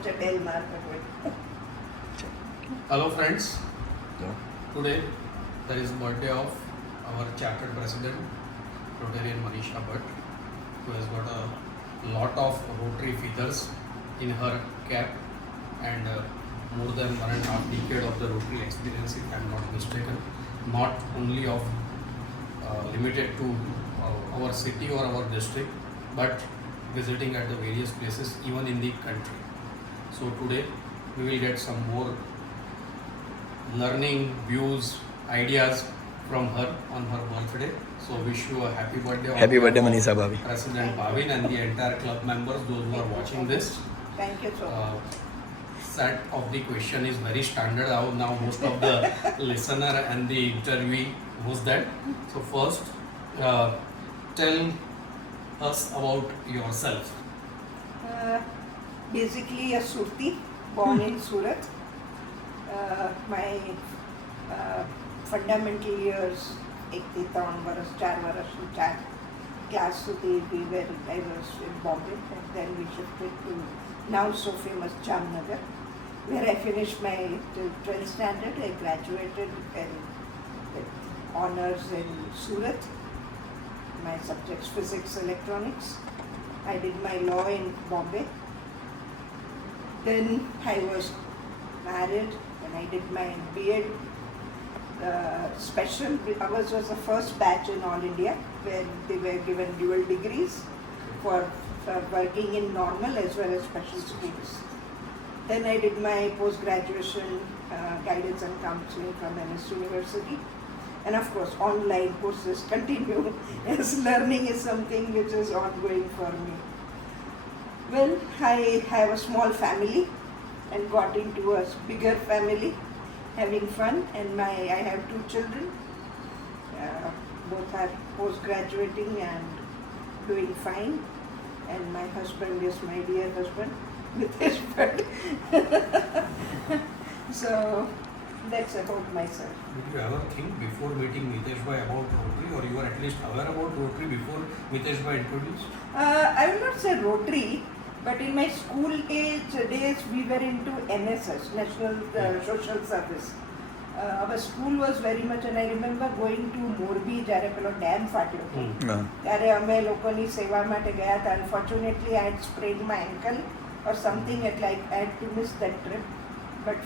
વચ્ચે બેલ મારતો હોય. Hello friends, Yeah. today there is birthday of our chartered president, Rotarian Manisha Bhatt, who has got a lot of Rotary feathers in her cap and more than 1.5 decade of the Rotary experience, if I am not mistaken, not only of limited to our city or our district, but visiting at the various places even in the country. So today we will get some more learning, views, ideas from her on her birthday. So wish you a happy birthday. Happy on birthday, behalf of Manisha Bhavi. President Bhavin and the entire club members, those who are watching this. Thank you so much. Set of the question is very standard. Now most of the listener and the interviewee knows that. So first, tell us about yourself. Basically a Surti, born in Surat. My fundamental years 1 વર્ષ 4 વર્ષ 4 class સુધી I was in Bombay, and then we shifted to now so famous Jamnagar, where I finished my 12th standard. I graduated with honors in Surat. My subjects physics, electronics. I did my law in Bombay. Then I was married and I did my B.Ed special. Ours was the first batch in All India where they were given dual degrees for working in normal as well as special schools. Then I did my post-graduation guidance and counseling from MS University. And of course, online courses continue as learning is something which is ongoing for me. Well, I have a small family and got into a bigger family, having fun, and I have 2 children. Both are post-graduating and doing fine. And my husband is my dear husband with his bird. So that's about myself. Did you ever think before meeting Mitesh Bhai about Rotary, or you were at least aware about Rotary before Mitesh Bhai introduced? I will not say Rotary, but in my school age days we were into NSS, National Social Service. Our school was very much, and I remember going to Morbi જ્યારે પેલો dam ફાટ્યો હતો ત્યારે અમે લોકોની સેવા માટે ગયા હતા. Unfortunately, I had sprained my ankle or something, I had to miss that trip. But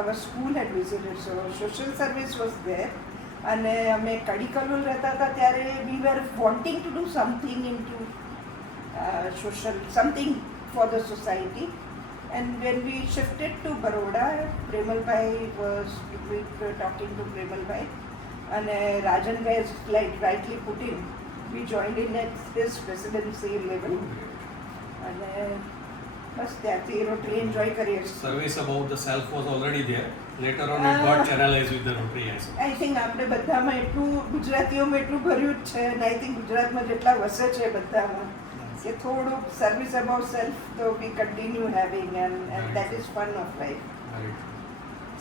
our school had visited, so social service was there. And અમે કડીકલોલ રહેતા હતા ત્યારે we were wanting to do something into social, something for the society. And when we shifted to Baroda, Premal Bhai was, we were talking to Premal Bhai, and Rajan Bhai has rightly put in, we joined in at his presidency level. And bas ત્યારથી Rotary enjoy કરીએ. Service about the self was already there. Later on it got channelized with the Rotary as well. I think આપણે બધામાં એટલું ગુજરાતીઓમાં એટલું ભર્યું જ છે, અને I think ગુજરાતમાં જેટલા વસે છે બધામાં કે થોડું સર્વિસ અબાઉટ સેલ્ફ તો we continue having, and that is fun of life. Right.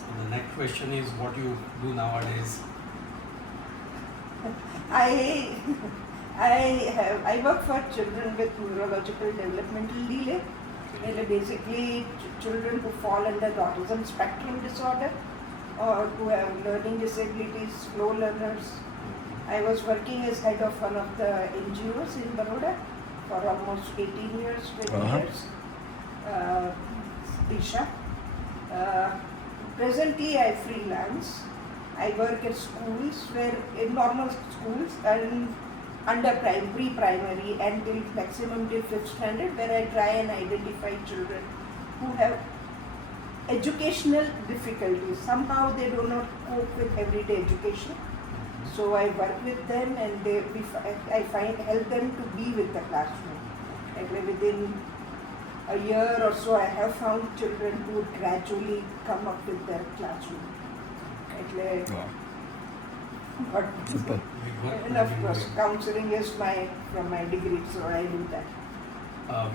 So the next question is what you do nowadays. I work for children with neurological developmental delay. They're basically children who fall under the autism spectrum disorder or who have learning disabilities, slow learners. I was working as head of one of the NGOs in Baroda for almost 18 years, 20 years. Disha. Presently I freelance. I work at schools, where in normal schools and under pre-primary and till maximum till 5th standard, where I try and identify children who have educational difficulties. Somehow they do not cope with everyday education. So I work with them, and help them to be with the classroom. Like within a year or so, I have found children who would gradually come up with their classroom. But Super. and of course, counseling is from my degree, so I do that.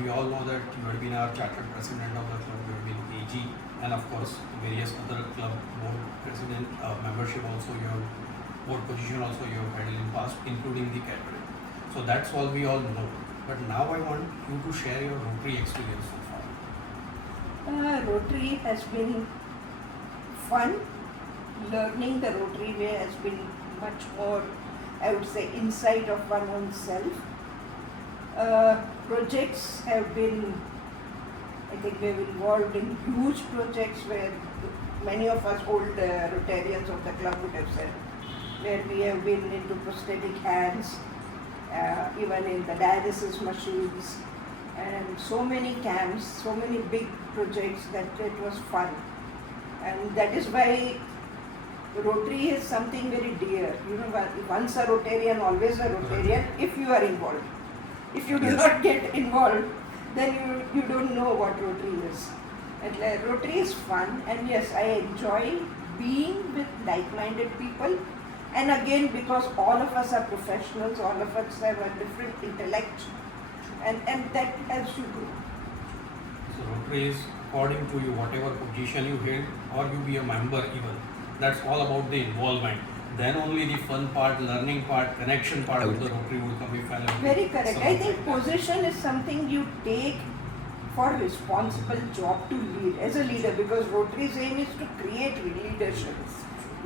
We all know that you have been our chartered president of the club, you have been AG, and of course various other club board president membership also you have, board position also you have held in past, including the catering. So that's all we all know. But now I want you to share your Rotary experience so far. Rotary has been fun. Learning the Rotary way has been much more, I would say, insight of one oneself. Projects have been, I think we're involved in huge projects where many of us old Rotarians of the club would have said, where we have been into prosthetic hands, even in the dialysis machines, and so many camps, so many big projects that it was fun. And that is why Rotary is something very dear. You know, once a Rotarian, always a Rotarian, if you are involved. If you do not get involved, then you don't know what Rotary is. And Rotary is fun, and yes, I enjoy being with like-minded people. And again, because all of us are professionals, all of us have a different intellect, and that helps you grow. So Rotary is according to you, whatever position you held or you be a member even, that's all about the involvement. Then only the fun part, learning part, connection part of the Rotary would come if I have Very correct. some I of think it. position is something you take for responsible job to lead as a leader, because Rotary's aim is to create leadership,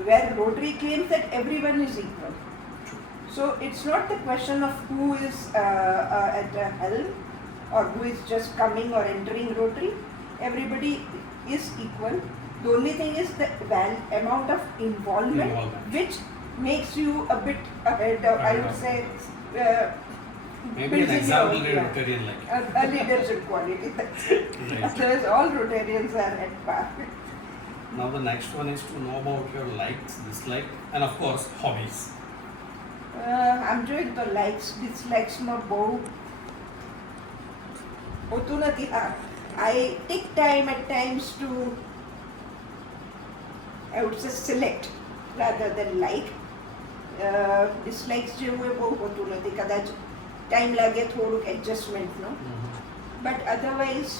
where Rotary claims that everyone is equal. So it's not the question of who is at the helm or who is just coming or entering Rotary. Everybody is equal. The only thing is the amount of involvement, which makes you a bit ahead, I would say. Maybe an builds in example your- Rotarian like. a leadership quality. That's it. Right. Otherwise, all Rotarians are at par. Now the next one is to know about your likes, dislikes, and of course hobbies. I'm doing the likes, dislikes માં બહુ હોતું નથી. I take time at times to, I would say, select rather than like. Dislikes જેવું એ બહુ હોતું નથી, કદાચ time લાગે થોડુંક એડજસ્ટમેન્ટનો. But otherwise,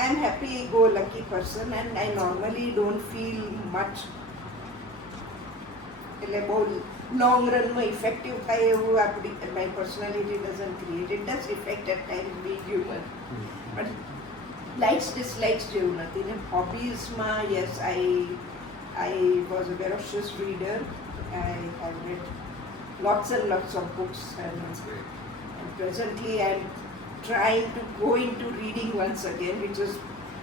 I'm happy-go-lucky person, and I normally don't feel much. એટલે બહુ long run માં effective થાય એવું આપણી, my personality doesn't create. It does affect at times being human. But likes, dislikes જેવું નથી. ને hobbiesમાં, yes, I was a voracious reader. I have read lots and lots of books, and presently I'm trying to go into reading once again, which is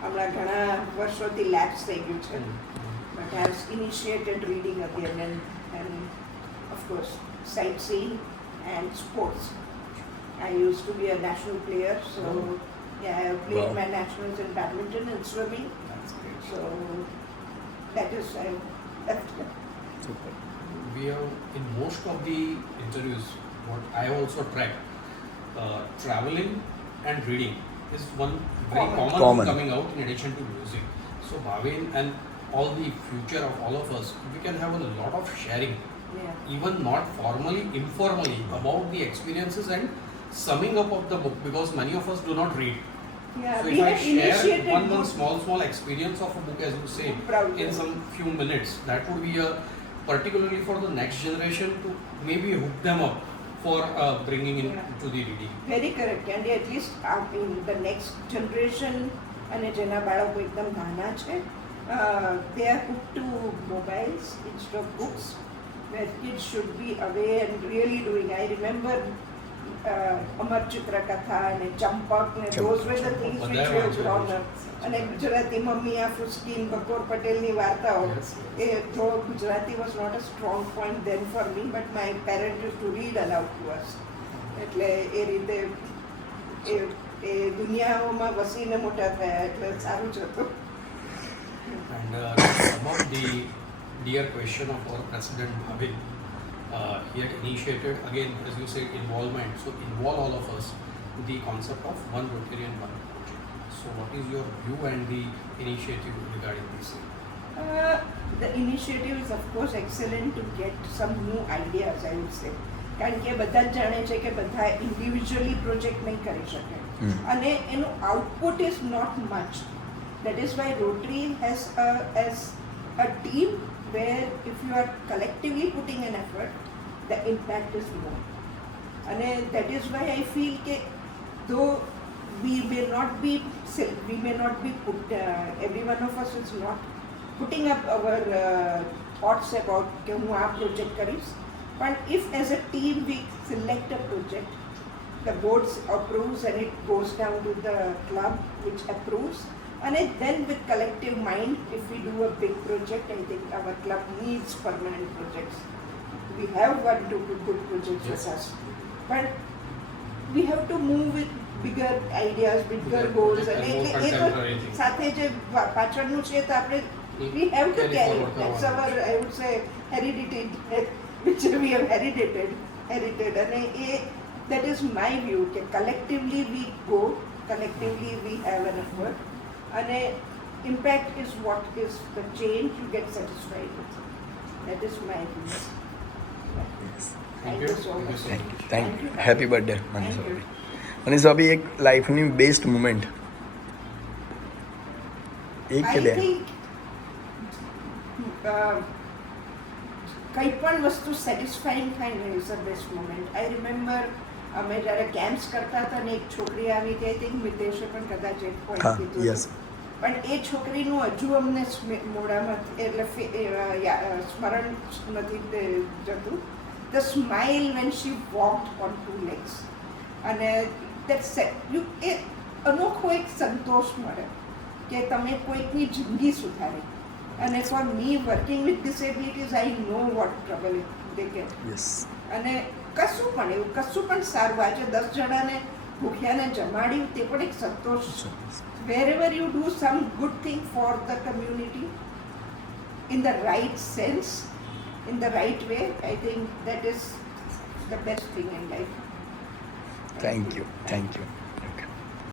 હમણાં ઘણા વર્ષોથી lapse થઈ ગયું છે. But I have initiated reading again, and of course sightseeing and sports. I used to be a national player, so yeah, I have played my nationals in badminton and swimming. That's great. So that is We have in most of the interviews, what I also track, traveling and reading is one very common coming out in addition to music. So Bhavin and all the future of all of us, we can have a lot of sharing, yeah. even not formally, informally, about the experiences and summing up of the book, because many of us do not read. Yeah, So we if I have share initiated one book- small experience of a book, as you say, Proud in of. some few minutes, that would be a particularly for the next generation to maybe hook them up for bringing in Yeah. to the reading. Very correct. And at least in the next generation, અને જેના બાળકો એકદમ નાના છે, they are hooked to mobiles instead of books, where kids should be away and really doing. I remember Amar Chitra Katha and Champak, and those were the things which we have grown up. અને Gujarati mummy આ ફુસ્કીન બકોર પટેલની વાર્તાઓ, એ જો Gujarati was not a strong point then for me, but my parents used to read aloud to us. એટલે એ રીતે એ દુનિયાઓમાં વસીને મોટા થયા, એટલે સારું જ હતું. And some of the dear question of our President Bhavin, he had initiated again, as you said, involvement. So involve all of us to the concept of one Rotarian, one project. So what is your view and the initiative regarding this? The initiative is of course excellent to get some new ideas, I would say. કારણ કે બધા જ જાણે છે કે બધા individually project નહીં કરી શકે, અને એનું output is not much. That is why Rotary has a team where if you are collectively putting an effort, the impact is more. And that is why I feel that though we may not be every one of us is not putting up our thoughts about કે હું આ project કરીશ, પણ if as a team we select a project, the board approves and it goes down to the club which approves, and then with collective mind, if we do a big project, I think our club needs permanent projects. We have one to do good projects with us, but we have to move with bigger ideas, bigger goals, and more contemporary things. સાથે જે પાછળનું છે તો આપણે we have to carry it. That's our, I would say, heredity, which we have herited, and that is my view, that collectively we go, collectively we have an effort, and impact is what is the change you get satisfied with. That is my view. Thank you so much. Thank you happy birthday Manisha ભાભી. મનીષા ભાભી, એક લાઈફની best moment એક કે I બે? think કંઈ પણ વસ્તુ satisfying થાય ને is the best moment. I remember અમે જ્યારે કેમ્પ્સ કરતા હતા ને એક છોકરી આવી હતી, આઈ થિંક મિતેશે પણ કદાચ એક હા, પોઈન્ટ કીધું યસ. હતું. પણ એ છોકરીનું હજુ અમને મોઢામાં એટલે સ્મરણ નથી જતું. The smile when she walked on 2 legs, અને એ અનોખો એક સંતોષ મળે કે તમે કોઈકની જિંદગી સુધારી. અને for me working with disabilities I know what trouble they gate. Yes. અને કશું પણ એવું કશું પણ સારું, આજે 10 જણાને ભૂખ્યાને જમાડ્યું તે પણ એક સંતોષ છે. Wherever you do some good thing for the community in the right sense, in the right way, I think that is the best thing in life. Thank you.